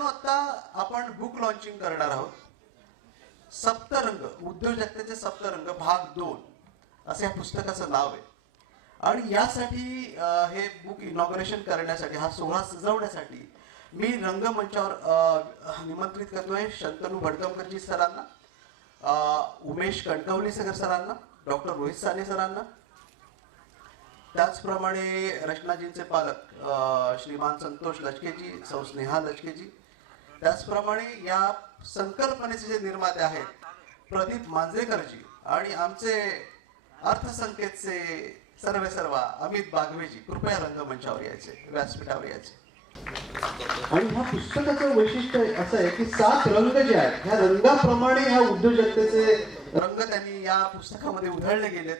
मित्रांनो आता आपण बुक लॉन्चिंग करणार आहोत. सप्तरंग उद्योजकतेचे सप्तरंग भाग दोन. असे या पुस्तकाचं नाव आहे. आणि यासाठी हे बुक इनॉग्रेशन करण्यासाठी हा सोहळा सजवण्यासाठी मी रंगमंचावर निमंत्रित करतोय शंतनू भडकमकरजी सरांना उमेश कणकवली सगर सरांना डॉक्टर रोहित साने सरांना. त्याचप्रमाणे रचनाजींचे पालक श्रीमान संतोष लचकेजी सौ स्नेहा लचकेजी त्याचप्रमाणे या संकल्पनेचे जे निर्माते आहेत प्रदीप मांजरेकरजी आणि आमचे अर्थसंकेतचे सर्वे सर्वा अमित बागवेजी कृपया रंगमंचावर यायचे व्यासपीठावर यायचे. आणि ह्या पुस्तकाचं वैशिष्ट्य असं आहे की सात रंग जे आहेत ह्या रंगाप्रमाणे ह्या उद्योजकतेचे रंग त्यांनी या पुस्तकामध्ये उधळले गेलेत.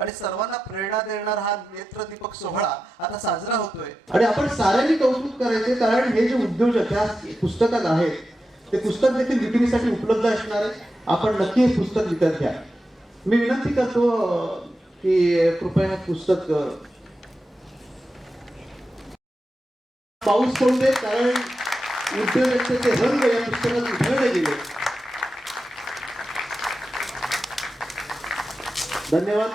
आणि सर्वांना प्रेरणा देणारा हा नेत्रदीपक सोहळा आता साजरा होतोय. आणि आपण साऱ्यांनी कौतुक करायचे कारण हे जे उद्योजक ह्या पुस्तकात आहेत ते पुस्तक देखील विक्रीसाठी उपलब्ध असणार आहे. आपण नक्की हे पुस्तक विकत घ्या. मी विनंती करतो की कृपया पुस्तक पाऊस पडते कारण उद्योजकतेचे रंग या पुस्तकात उधळले गेले. धन्यवाद.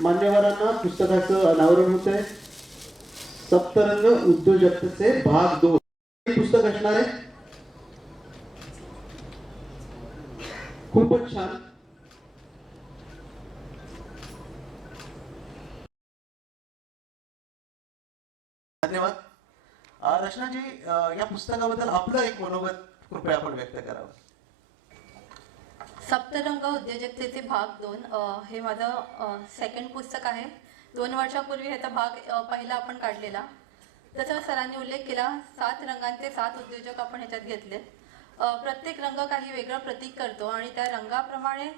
मान्यवरांना पुस्तकाचं अनावरण होत आहे सप्तरंग उद्योजकतेचे भाग दोन. पुस्तक असणार आहे. खूपच छान. धन्यवाद. रचनाजी या पुस्तकाबद्दल आपलं एक मनोगत कृपया आपण व्यक्त करावं. सप्तरंग उद्योजकतेचे भाग दोन हे माझं सेकंड पुस्तक आहे. दोन वर्षापूर्वी ह्याचा भाग पहिला आपण काढलेला. त्याचा सरांनी उल्लेख केला सात रंगांचे सात उद्योजक आपण ह्याच्यात घेतले. प्रत्येक रंग काही वेगळं प्रतीक करतो आणि त्या रंगाप्रमाणे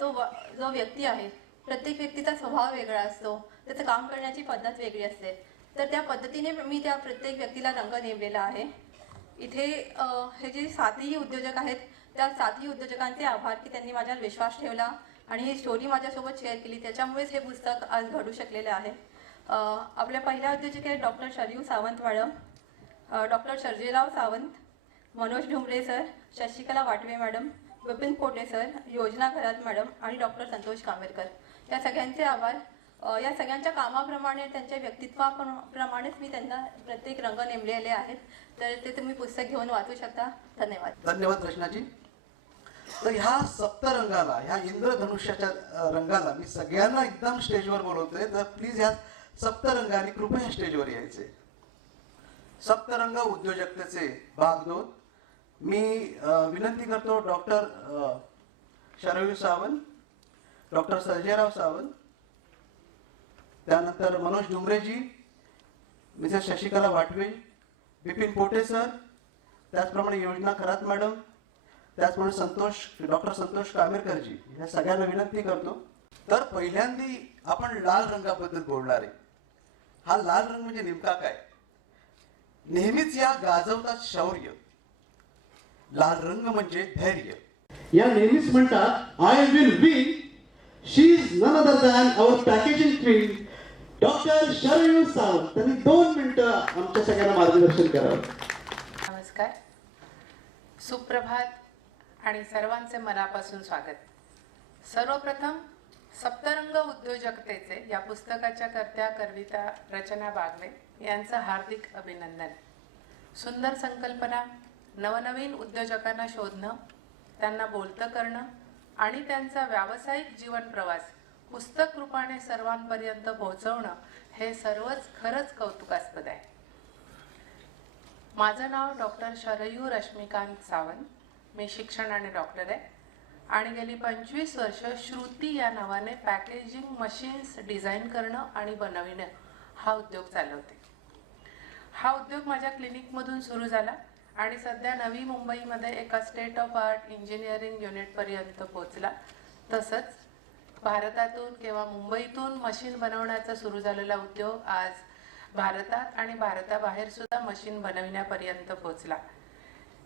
तो व- जो व्यक्ती आहे प्रत्येक व्यक्तीचा स्वभाव वेगळा असतो. त्याचं काम करण्याची पद्धत वेगळी असते. तर त्या पद्धतीने मी त्या प्रत्येक व्यक्तीला रंग नेमलेला आहे. इथे हे जे सातही उद्योजक आहेत त्या साथी उद्योजकांचे आभार की त्यांनी माझ्यावर विश्वास ठेवला आणि ही स्टोरी माझ्यासोबत शेअर केली. त्याच्यामुळेच हे पुस्तक आज घडू शकलेले आहे. आपल्या पहिल्या उद्योजक आहेत doctor Sharayu Sawant madam doctor Sharjerao Sawant Manoj Dhumre sir Shashikala Watve madam Vipin Pote sir Yojana Gharat madam आणि डॉक्टर संतोष कामेरकर या सगळ्यांचे आभार. या सगळ्यांच्या कामाप्रमाणे त्यांच्या व्यक्तित्वाप्रमाणेच मी त्यांना प्रत्येक रंग नेमलेले आहेत. तर ते तुम्ही पुस्तक घेऊन वाचू शकता. धन्यवाद. धन्यवाद रचनाजी तर ह्या सप्तरंगाला ह्या इंद्रधनुष्याच्या रंगाला मी सगळ्यांना एकदम स्टेजवर बोलवतोय. तर प्लीज ह्या सप्तरंगाने कृपया स्टेजवर यायचे. सप्तरंग उद्योजकतेचे भाग दोन. मी विनंती करतो डॉक्टर शरयू सावंत डॉक्टर संजयराव सावंत त्यानंतर मनोज डुमरेजी मिसेस शशिकला वाटवे बिपिन पोटे सर त्याचप्रमाणे योजना खरात मॅडम त्याचप्रमाणे संतोष डॉक्टर संतोष कामेरकरजी या सगळ्यांना विनंती करतो. तर पहिल्यांदी आपण लाल रंगाबद्दल बोलणार आहे. हा लाल रंग म्हणजे नेमका काय? नेहमीच या गाजवतात शौर्य. लाल रंग म्हणजे धैर्य. या नेहमीच म्हणतात I will win she is none other than our packaging queen doctor Sharan Sawant त्यांनी दोन मिनिटं आमच्या सगळ्यांना मार्गदर्शन करावं. नमस्कार. सुप्रभात आणि सर्वांचे मनापासून स्वागत. सर्वप्रथम सप्तरंग उद्योजकतेचे या पुस्तकाच्या कर्त्या कविता रचना बागवे यांचं हार्दिक अभिनंदन. सुंदर संकल्पना नवनवीन उद्योजकांना शोधणं त्यांना बोलतं करणं आणि त्यांचा व्यावसायिक जीवन प्रवास पुस्तक रूपाने सर्वांपर्यंत पोहोचवणं हे सर्वच खरंच कौतुकास्पद आहे. माझं नाव डॉक्टर शरयू रश्मिकांत सावंत. मी शिक्षण आणि डॉक्टर आहे. आणि गेली पंचवीस वर्ष श्रुती या नावाने पॅकेजिंग मशीन्स डिझाईन करणं आणि बनविणं हा उद्योग चालवते. हा उद्योग माझ्या क्लिनिकमधून सुरू झाला आणि सध्या नवी मुंबईमध्ये एका स्टेट ऑफ आर्ट इंजिनिअरिंग युनिटपर्यंत पोहोचला. तसंच भारतातून किंवा मुंबईतून मशीन बनवण्याचा सुरू झालेला उद्योग आज भारतात आणि भारताबाहेर सुद्धा मशीन बनविण्यापर्यंत पोहोचला.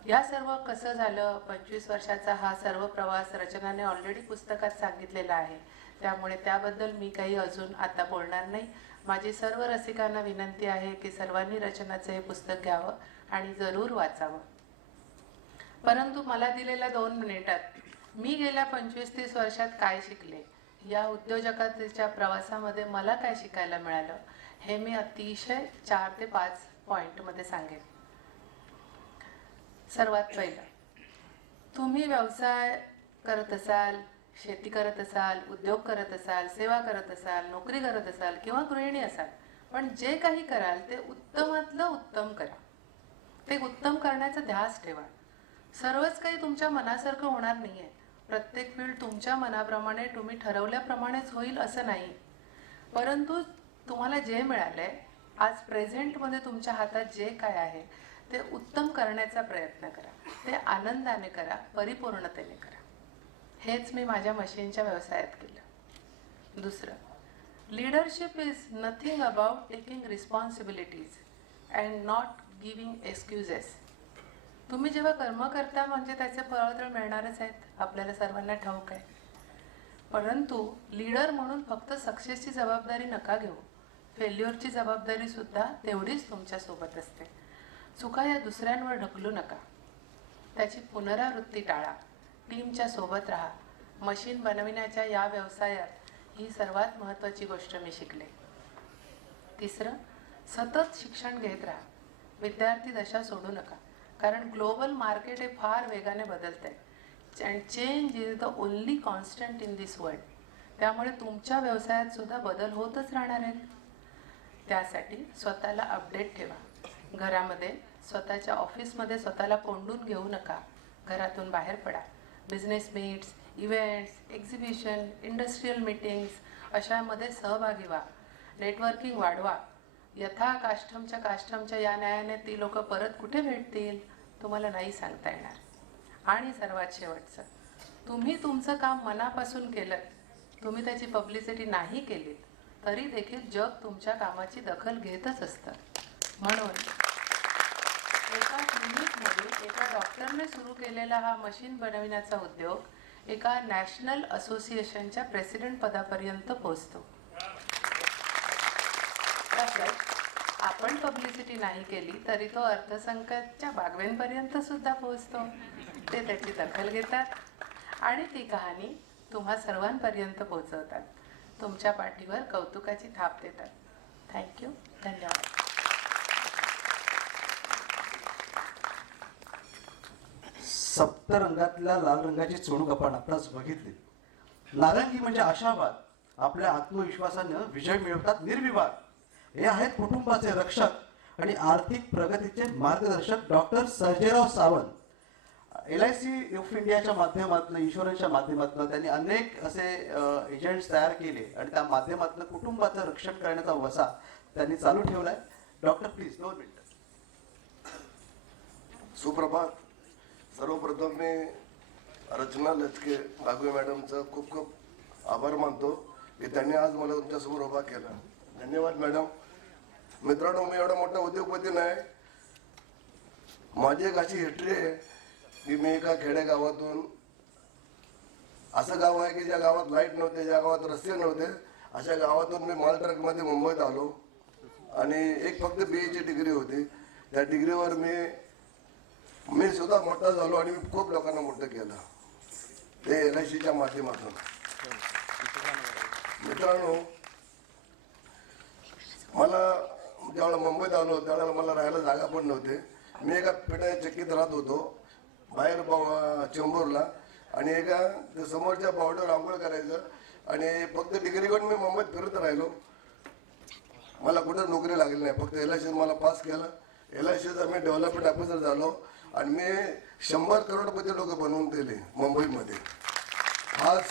या सर्व कसं झालं? पंचवीस वर्षाचा हा सर्व प्रवास रचनाने ऑलरेडी पुस्तकात सांगितलेला आहे. त्यामुळे त्याबद्दल मी काही अजून आता बोलणार नाही. माझी सर्व रसिकांना विनंती आहे की सर्वांनी रचनाचं हे पुस्तक घ्यावं आणि जरूर वाचावं. परंतु मला दिलेल्या दोन मिनिटात मी गेल्या पंचवीस तीस वर्षात काय शिकले? या उद्योजकतेच्या प्रवासामध्ये मला काय शिकायला मिळालं हे मी अतिशय चार ते पाच पॉईंटमध्ये सांगेन. सर्वात पहिलं तुम्ही व्यवसाय करत असाल शेती करत असाल उद्योग करत असाल सेवा करत असाल नोकरी करत असाल किंवा गृहिणी असाल पण जे काही कराल ते उत्तमातलं उत्तम करा. ते उत्तम करण्याचा ध्यास ठेवा. सर्वच काही तुमच्या मनासारखं होणार नाही आहे प्रत्येक फील्ड तुमच्या मनाप्रमाणे तुम्ही ठरवल्याप्रमाणेच होईल असं नाही. परंतु तुम्हाला जे मिळालं आहे आज प्रेझेंटमध्ये तुमच्या हातात जे काय आहे ते उत्तम करण्याचा प्रयत्न करा. ते आनंदाने करा परिपूर्णतेने करा. हेच मी माझ्या मशीनच्या व्यवसायात केलं. दुसरं leadership is nothing about taking responsibilities and not giving excuses तुम्ही जेव्हा कर्म करता म्हणजे त्याचे फळ तर मिळणारच आहेत. आपल्याला सर्वांना ठाऊक आहे. परंतु लीडर म्हणून फक्त सक्सेसची जबाबदारी नका घेऊ. फेल्युअरची जबाबदारी सुद्धा तेवढीच तुमच्यासोबत असते. चुका या दुसऱ्यांवर ढकलू नका. त्याची पुनरावृत्ती टाळा. टीमच्या सोबत राहा. मशीन बनविण्याच्या या व्यवसायात ही सर्वात महत्त्वाची गोष्ट मी शिकले. तिसरं सतत शिक्षण घेत राहा. विद्यार्थी दशा सोडू नका. कारण ग्लोबल मार्केट हे फार वेगाने बदलत आहे and change is the only constant in this world त्यामुळे तुमच्या व्यवसायात सुद्धा बदल होतच राहणार आहेत. त्यासाठी स्वतःला अपडेट ठेवा. घरामध्ये स्वतःच्या ऑफिसमध्ये स्वतःला कोंडून घेऊ नका. घरातून बाहेर पडा. Business meets events exhibition industrial meetings अशामध्ये सहभागी व्हा. नेटवर्किंग वाढवा. यथा काष्टमच्या काष्टमच्या या न्यायाने ती लोक परत कुठे भेटतील? तुम्हाला नाही सांगता येणार. आणि सर्वात शेवटचं तुम्ही तुमचं काम मनापासून केलं तुम्ही त्याची पब्लिसिटी नाही केलीत तरी देखील जग तुमच्या कामाची दखल घेतच असतं. म्हणून एका क्लिनिकमध्ये एका डॉक्टरने सुरू केलेला हा मशीन बनविण्याचा उद्योग एका नॅशनल असोसिएशनच्या प्रेसिडेंट पदापर्यंत पोहोचतो. तसंच आपण पब्लिसिटी नाही केली तरी तो अर्थसंकटच्या बागवेंपर्यंत सुद्धा पोहोचतो. ते त्याची दखल घेतात आणि ती कहाणी तुम्हा सर्वांपर्यंत पोहोचवतात. तुमच्या पाठीवर कौतुकाची थाप देतात. थँक्यू धन्यवाद. सप्त रंगातल्या लाल रंगाची चुणूक आपण आताच बघितली. नारंगी म्हणजे आशावाद. आपल्या आत्मविश्वासानं विजय मिळवतात निर्विवाद. हे आहेत कुटुंबाचे रक्षक आणि आर्थिक प्रगतीचे मार्गदर्शक doctor Sarjerao Sawant. L I C of इंडियाच्या माध्यमातून इन्शुरन्सच्या माध्यमातून त्यांनी अनेक असे एजंट्स तयार केले आणि त्या माध्यमातून कुटुंबाचं रक्षण करण्याचा वसा त्यांनी चालू ठेवलाय. डॉक्टर प्लीज दोन मिनिट. सुप्रभात. सर्वप्रथम मी रचना लचके बागवे मॅडमचं खूप खूप आभार मानतो. की त्यांनी आज मला तुमच्यासमोर उभा केला. धन्यवाद मॅडम मित्रांनो मी एवढा मोठा उद्योगपती नाही. माझी एक अशी हिस्ट्री आहे की मी एका खेडेगावातून असं गाव आहे की ज्या गावात लाइट नव्हते ज्या गावात रस्ते नव्हते अशा गावातून मी माल ट्रकमध्ये मुंबईत आलो. आणि एक फक्त बी एची डिग्री होती. त्या डिग्रीवर मी मी सुद्धा मोठा झालो आणि मी खूप लोकांना मोठं केलं. ते एल आय सीच्या माध्यमातून. मित्रांनो मला ज्यावेळेला मुंबईत आलो त्यावेळेला मला राहायला जागा पण नव्हते. मी एका पेटा चक्कीत राहत होतो बाहेर चेंबूरला. आणि एका त्या समोरच्या बावडीवर आंघोळ करायचं. आणि फक्त डिग्री करून मी मुंबईत फिरत राहिलो. मला कुठं नोकरी लागली नाही. फक्त एल आय सी मला पास केलं. एल आय सीचा मी डेव्हलपमेंट ऑफिसर झालो. आणि मी शंभर करोडपती लोक बनवून दिले मुंबईमध्ये. आज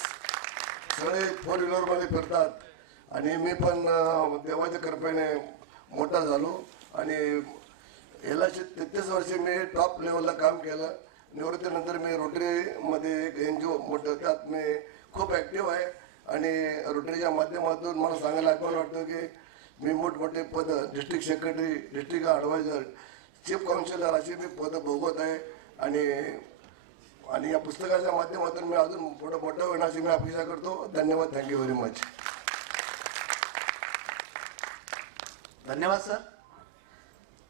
सगळे फोर व्हीलरमध्ये फिरतात. आणि मी पण देवाच्या कृपेने मोठा झालो. आणि एलाशे तेहतीस वर्षी मी टॉप लेवलला काम केलं. निवृत्तीनंतर मी रोटरीमध्ये एक एन जी ओ मोठं त्यात मी खूप ॲक्टिव्ह आहे. आणि रोटरीच्या माध्यमातून मला सांगायला अभिमान वाटतं की मी मोठमोठे पद district secretary district advisor chief counsellor अशी मी पदं भोगवत आहे. आणि आणि या पुस्तकाच्या माध्यमातून मी अजून पुढं मोठं होईन अशी मी अपेक्षा करतो. धन्यवाद. थँक्यू व्हेरी मच धन्यवाद सर.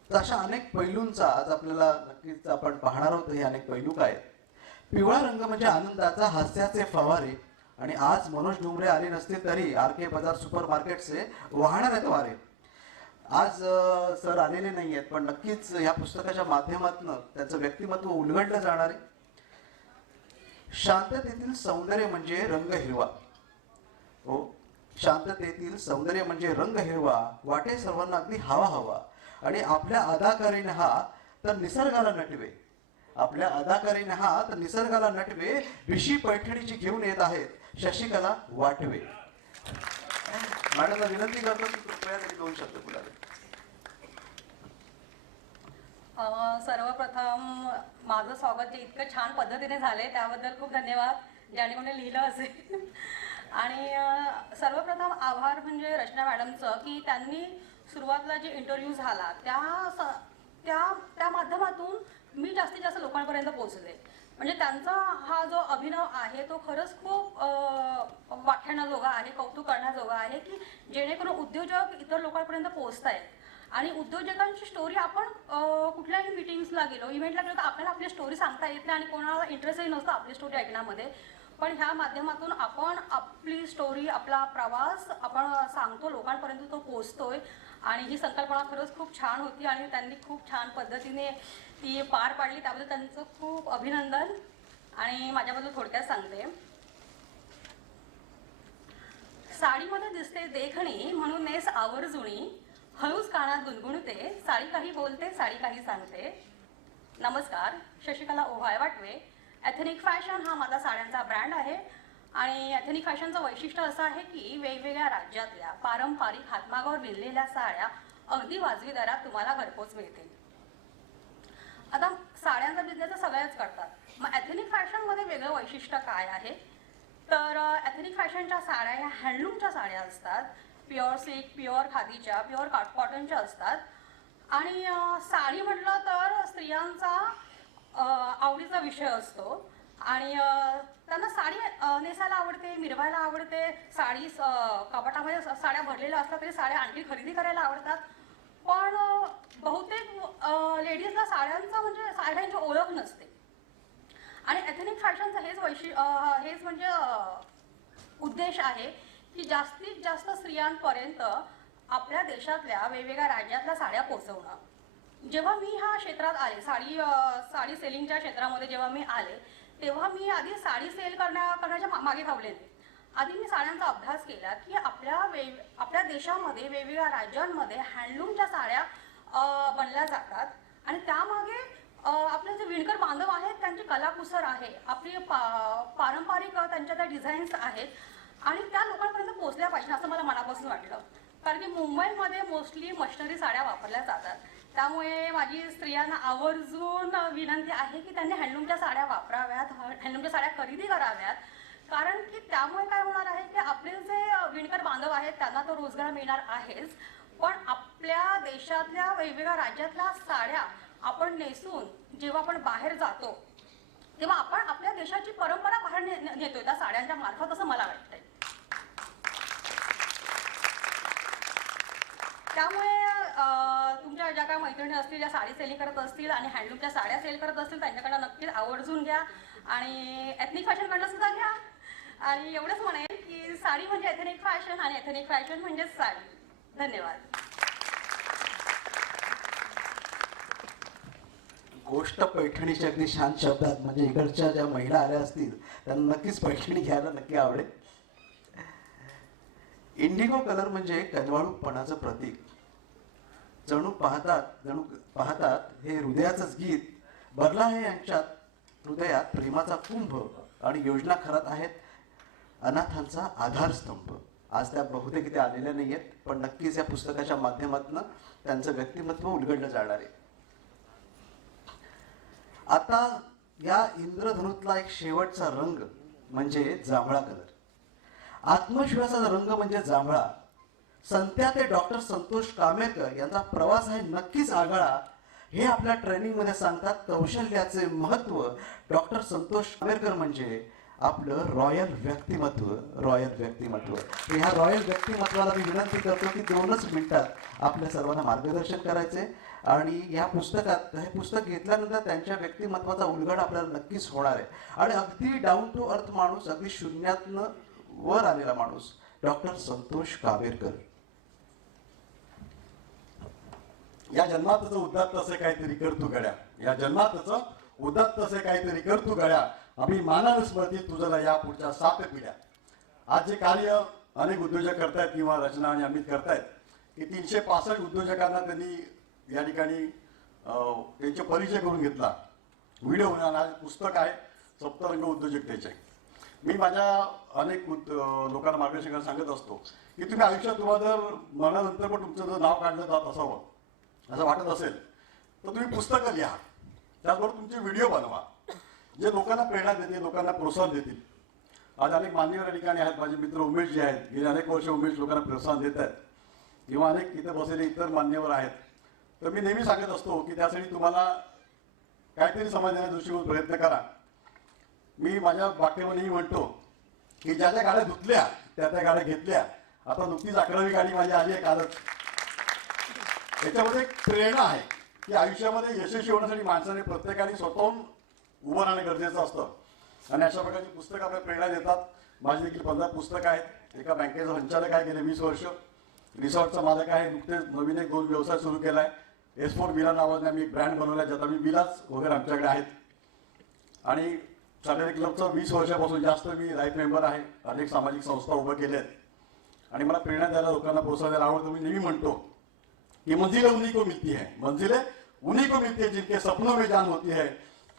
तर अशा अनेक पैलूंचा आज आपल्याला नक्कीच आपण पाहणार आहोत. हे अनेक पैलू काय आहेत. पिवळा रंग म्हणजे आनंदाचा हास्याचे फवारे. आणि आज मनोज डोंगरे आले नसते तरी आर के बाजार सुपर मार्केटचे वाहणार आहेत वारे. आज सर आलेले नाही आहेत पण नक्कीच या पुस्तकाच्या माध्यमातून त्याचं व्यक्तिमत्व उलगडलं जाणार आहे. शांततेतील सौंदर्य म्हणजे रंग हिरवा. हो शांततेतील सौंदर्य म्हणजे रंग हिरवा वाटे सर्वांना अगदी हवा हवा. आणि आपल्या अदाकारीने हा तर निसर्गाला नटवे. आपल्या अदाकारीने हा तर निसर्गाला नटवे विशी पैठणीची घेऊन येत आहेत. शशिकला वाटवे. मॅडमला विनंती करतो की कृपया तरी दोन शब्द बोलावे. सर्वप्रथम माझं स्वागत जे इतकं छान पद्धतीने झाले त्याबद्दल खूप धन्यवाद. ज्याने कोणी लिहिलं असेल. आणि सर्वप्रथम आभार म्हणजे रचना मॅडमचं की त्यांनी सुरुवातीला जे इंटरव्ह्यू झाला त्या स- त्या त्या माध्यमातून मी जास्तीत जास्त लोकांपर्यंत पोहोचले. म्हणजे त्यांचा हा जो अभिनव आहे तो खरंच खूप वाख्यानाजोगा आहे कौतुक करण्याजोगा आहे की जेणेकरून उद्योजक इतर लोकांपर्यंत पोहोचत आहेत आणि उद्योजकांची स्टोरी आपण कुठल्याही मिटिंग्सला गेलो इव्हेंटला गेलो तर आपल्याला आपली स्टोरी सांगता येत नाही आणि कोणाला इंटरेस्टही नसतो आपली स्टोरी ऐकण्यामध्ये. पण ह्या माध्यमातून आपण आपली स्टोरी आपला प्रवास आपण सांगतो लोकांपर्यंत तो पोचतोय आणि ही संकल्पना खरंच खूप छान होती आणि त्यांनी खूप छान पद्धतीने ती पार पाडली. त्याबद्दल त्यांचं खूप अभिनंदन. आणि माझ्याबद्दल थोडक्यात सांगते. साडीमध्ये दिसते देखणी म्हणून नेस आवर्जुणी. हळूच कानात गुणगुणते. साडी काही बोलते साडी काही सांगते. नमस्कार. शशिकला ओहाय वाटवे ॲथेनिक फॅशन हा माझा साड्यांचा ब्रँड आहे. आणि ॲथेनिक फॅशनचं वैशिष्ट्य असं आहे की वेगवेगळ्या राज्यातल्या पारंपरिक हातमागावर विणलेल्या साड्या अगदी वाजवी दरात तुम्हाला घरपोच मिळतील. आता साड्यांचा बिझनेस तर सगळ्याच करतात. मग ॲथेनिक फॅशनमध्ये वेगळं वैशिष्ट्य काय आहे? तर ॲथेनिक फॅशनच्या साड्या ह्या हँडलूमच्या साड्या असतात. प्युअर सिल्क प्युअर खादीच्या प्युअर कॉटनच्या असतात. आणि साडी म्हटलं तर स्त्रियांचा आवडीचा विषय असतो. आणि त्यांना साडी नेसायला आवडते मिरवायला आवडते साडी कपाटामध्ये साड्या भरलेल्या असतात तरी साड्या आणखी खरेदी करायला आवडतात. पण बहुतेक लेडीजला साड्यांचा म्हणजे साड्यांची ओळख नसते. आणि एथेनिक फॅशनचं हेच वैशि हेच म्हणजे उद्देश आहे की जास्तीत जास्त स्त्रियांपर्यंत आपल्या देशातल्या वेगवेगळ्या राज्यातल्या साड्या पोचवणं जेव्हा मी ह्या क्षेत्रात आले साडी साडी सेलिंगच्या क्षेत्रामध्ये जेव्हा मी आले तेव्हा मी आधी साडी सेल करण्या करण्याच्या मा- मागे धावले नाही. आधी मी साड्यांचा अभ्यास केला की आपल्या वे आपल्या देशामध्ये वेगवेगळ्या राज्यांमध्ये हँडलूमच्या साड्या बनल्या जातात. आणि त्यामागे आपले जे विणकर बांधव आहेत त्यांची कलाकुसर आहे आपली पा पारंपरिक त्यांच्या त्या डिझाईन्स आहेत आणि त्या लोकांपर्यंत पोहोचल्या पाहिजे असं मला मनापासून वाटलं. कारण की मुंबईमध्ये मोस्टली मशनरी साड्या वापरल्या जातात. त्यामुळे माझी स्त्रियांना आवर्जून विनंती आहे की त्यांनी हँडलूमच्या साड्या वापराव्यात हँडलूमच्या साड्या खरेदी कराव्यात. कारण की त्यामुळे काय होणार आहे की आपले जे विणकर बांधव आहेत त्यांना तो रोजगार मिळणार आहेच. पण आपल्या देशातल्या वेगवेगळ्या राज्यातल्या साड्या आपण नेसून जेव्हा आपण बाहेर जातो तेव्हा आपण आपल्या देशाची परंपरा बाहेर ने- नेतोय. त्या साड्यांच्या मार्फत असं मला वाटतंय. त्यामुळे तुमच्या ज्या काही मैत्रिणी असतील ज्या साडी सेलिंग करत असतील आणि हँडलूमच्या साड्या सेल करत असतील त्यांच्याकडनं नक्कीच आवर्जून घ्या. आणि एथनिक फॅशनकडनं सुद्धा घ्या. आणि एवढंच म्हणेन की साडी म्हणजे एथनिक फॅशन आणि एथनिक फॅशन म्हणजेच साडी. धन्यवाद. गोष्ट पैठणीच्या अगदी शांत शब्दात म्हणजे इकडच्या ज्या महिला आल्या असतील त्यांना नक्कीच पैठणी घ्यायला नक्की आवडेल. इंडिगो कलर म्हणजे कनवाळूपणाचं प्रतीक. जणू पाहतात जणू पाहतात हे हृदयाचंच गीत. भरला आहे यांच्यात हृदयात प्रेमाचा कुंभ आणि योजना खरत आहेत. अनाथांचा आधारस्तंभ. आज त्या बहुतेक इथे आलेल्या नाही आहेत पण नक्कीच या पुस्तकाच्या माध्यमातून त्यांचं व्यक्तिमत्व उलगडलं जाणार आहे. आता या इंद्रधनुतला एक शेवटचा रंग म्हणजे जांभळा कलर. आत्मविश्वासाचा रंग म्हणजे जांभळा. संत्या ते डॉक्टर संतोष कामेकर यांचा प्रवास आहे नक्कीच आगळा. हे आपल्या ट्रेनिंगमध्ये सांगतात कौशल्याचे महत्त्व. डॉक्टर संतोष कामेरकर म्हणजे आपलं रॉयल व्यक्तिमत्व रॉयल व्यक्तिमत्व. ह्या रॉयल व्यक्तिमत्वाला मी विनंती करतो की दोनच मिनिटात आपल्या सर्वांना मार्गदर्शन करायचे आणि ह्या पुस्तकात हे पुस्तक घेतल्यानंतर त्यांच्या व्यक्तिमत्वाचा उलगड आपल्याला नक्कीच होणार आहे. आणि अगदी डाऊन टू अर्थ माणूस अगदी शून्यातनं वर आलेला माणूस डॉक्टर संतोष कावेरकर या जन्मातच उदात्त असे काहीतरी करतो गड्या. या जन्मातच उदात्त असे काहीतरी करतो गड्या. आम्ही मानान स्मृती तुझ्याला या पुढच्या सात पिढ्या. आज जे कार्य अनेक उद्योजक करतायत किंवा रचना आणि अमित करतायत की तीनशे पासष्ट उद्योजकांना त्यांनी या ठिकाणी त्यांचे परिचय करून घेतला. व्हिडिओ होणार आज पुस्तक आहे सप्तरंग उद्योजकतेचे मी माझ्या अनेक उद- लोकांना मार्गदर्शकांना सांगत असतो की तुम्ही आयुष्यात तुम्हाला जर मरणानंतर पण तुमचं जर नाव काढलं जात असावं असं वाटत असेल. तर तुम्ही पुस्तकं लिहा. त्याचबरोबर तुमचे व्हिडिओ बनवा. जे लोकांना प्रेरणा देतील लोकांना प्रोत्साहन देतील. आज अनेक मान्यवर ठिकाणी आहेत. माझे मित्र उमेश जे आहेत गेले अनेक वर्ष उमेश लोकांना प्रोत्साहन देत आहेत. किंवा अनेक इथे बसलेले इतर मान्यवर आहेत. तर मी नेहमी सांगत असतो की त्यासाठी तुम्हाला काहीतरी समाज देण्याच्या दृष्टिकोन प्रयत्न करा. मी माझ्या वाक्यामध्येही म्हणतो की ज्या ज्या गाड्या धुतल्या त्या त्या गाड्या घेतल्या. आता नुकतीच अकरावी गाडी माझी आली आहे कालच. याच्यामध्ये एक प्रेरणा आहे की आयुष्यामध्ये यशस्वी होण्यासाठी माणसाने प्रत्येकाने स्वतःहून उभं राहणं गरजेचं असतं. आणि अशा प्रकारची पुस्तकं आपल्याला प्रेरणा देतात. माझी देखील पंधरा पुस्तकं आहेत. एका बँकेचा संचालक आहे गेले वीस वर्ष. रिसॉर्टचा मालक आहे. नुकतेच नवीन एक दोन व्यवसाय सुरू केला आहे एस फोर विला नावाने आम्ही एक ब्रँड बनवला ज्यात आम्ही विलाच वगैरे आमच्याकडे आहेत. आणि सॅटर्डे क्लबचं वीस वर्षापासून जास्त मी लाईफ मेंबर आहे. अनेक सामाजिक संस्था उभं केल्या आहेत आणि मला प्रेरणा द्यायला लोकांना प्रोत्साहन द्यायला आवडतं. मी नेहमी म्हणतो कि मंजिलें उन्हीं को मिलती है। मंजिलें उन्हीं को मिलती है जिनके सपनों में जान होती है।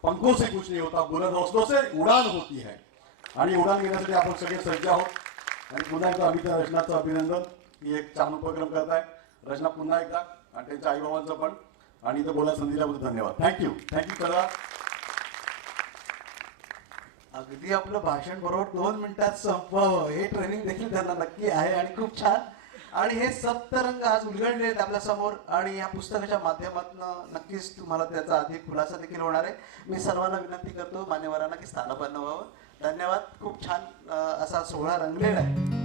पंखों से कुछ नहीं होता बुलंद हौसलों से उड़ान होती है। आणि उडान घेण्यासाठी आपण सगळे सज्ज आहोत आणि पुन्हा एकदा अमित रचनाचं अभिनंदन ही एक छान उपक्रम करताय रचना पुन्हा एकदा आणि त्यांच्या आईबाबांचं पण आणि इथं बोलायला संधी दिल्याबद्दल धन्यवाद। थँक्यू थँक्यू कला। अगदी आपलं भाषण बरोबर दोन मिनिटात संपवावं. हे ट्रेनिंग देखील त्यांना नक्की आहे आणि खूप छान आणि हे सप्तरंग आज उलगडले आहेत आपल्यासमोर आणि या पुस्तकाच्या माध्यमातून नक्कीच तुम्हाला त्याचा अधिक खुलासा देखील होणार आहे. मी सर्वांना विनंती करतो मान्यवरांना की स्थानपन्न व्हावं. धन्यवाद. खूप छान असा सोहळा रंगलेला आहे.